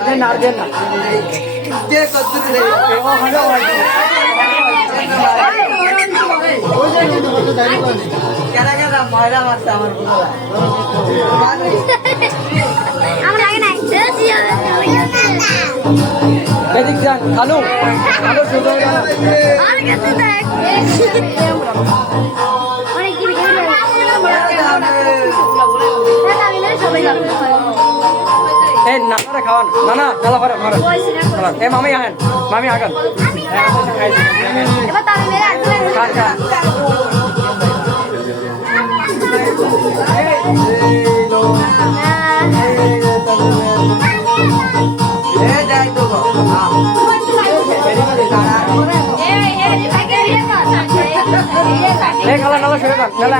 আর দেন না এদিক যান খালু খালু সুযোগ এই নানারে খাওয়ান নানা নালা ভরে ভরে এ মামি আহেন মামি আগান খালা নালা শুয়ে যান নালা